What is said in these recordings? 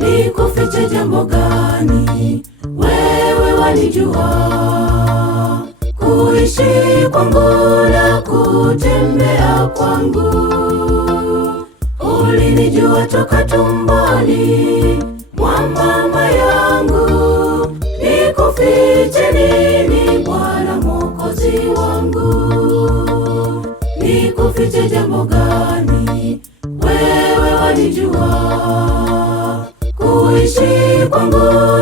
Nikufiche jambo gani? Wewe wanijua. Kuishi kwangu na kutembea kwangu, ulinijua toka tumboni mwa mama yangu. Nikufiche nini Bwana Mwokozi wangu? Nikufiche jambo gani? Wewe wanijua. Kuishi kwangu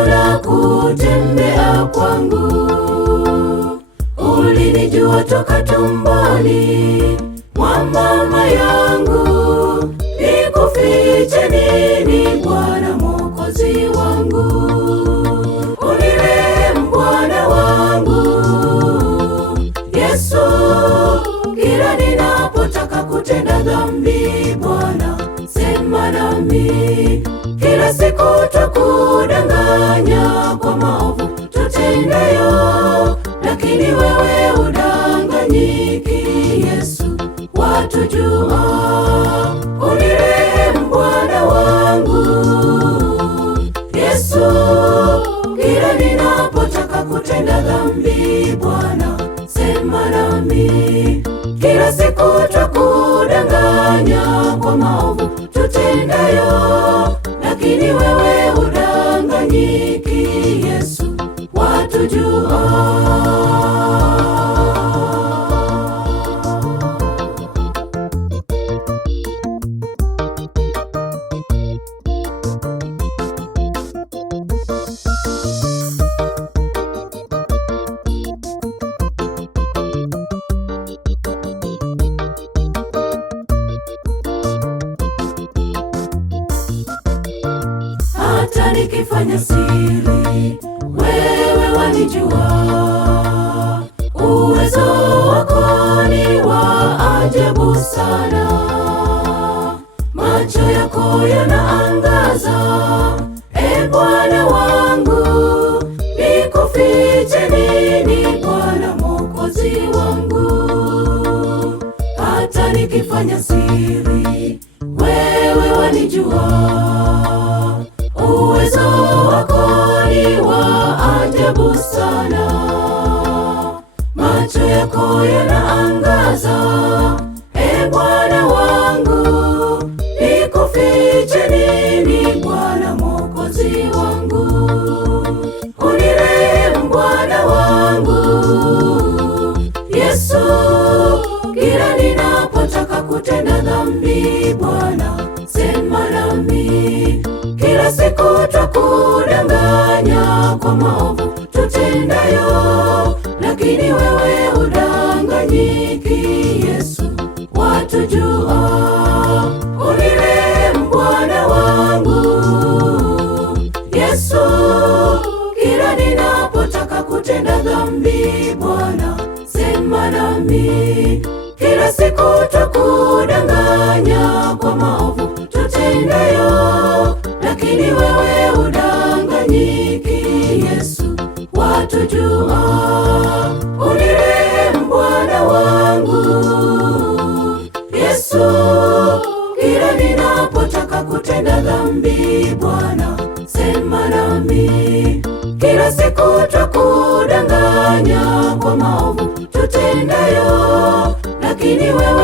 na kutembea kwangu, ulinijua toka tumboni mwa mama yangu. Nikufiche nini Bwana Mwokozi wangu? Unirehemu Bwana wangu Yesu, kila ninapotaka kutenda dhambi Bwana sema nami. Kila siku tukudanganya kwa maovu tutendayo, lakini wewe udanganyiki Yesu, watujua. Unirehemu Bwana wangu Yesu, kila ninapotaka kutenda dhambi Bwana sema nami. Kila siku tukudanganya kwa maovu tutendayo, lakini wewe udanganyiki Yesu, watujua. Hata nikifanya siri, wewe wanijua. Uwezo wako ni wa ajabu sana, macho yako yanaangaza, e Bwana wangu. Nikufiche nini Bwana Mwokozi wangu? Hata nikifanya siri, wewe wanijua. Uwezo wako ni wa ajabu sana, macho yako yanaangaza, e Bwana wangu. Nikufiche nini Bwana Mwokozi wangu? Unirehemu Bwana wangu Yesu, kila ninapotaka kutenda dhambi Bwana sema nami. Kila siku tukudanganya kwa maovu tutendayo, lakini wewe udanganyiki Yesu, watujua. Unirehemu Bwana wangu Yesu, kila ninapotaka kutenda dhambi Bwana sema nami. Kila siku tukudanganya kwa maovu tutendayo, lakini wewe udanganyiki Yesu, watujua. Unirehemu Bwana wangu Yesu, kila ninapotaka kutenda dhambi Bwana sema nami. Kila siku tukudanganya kwa maovu tutendayo, lakini wewe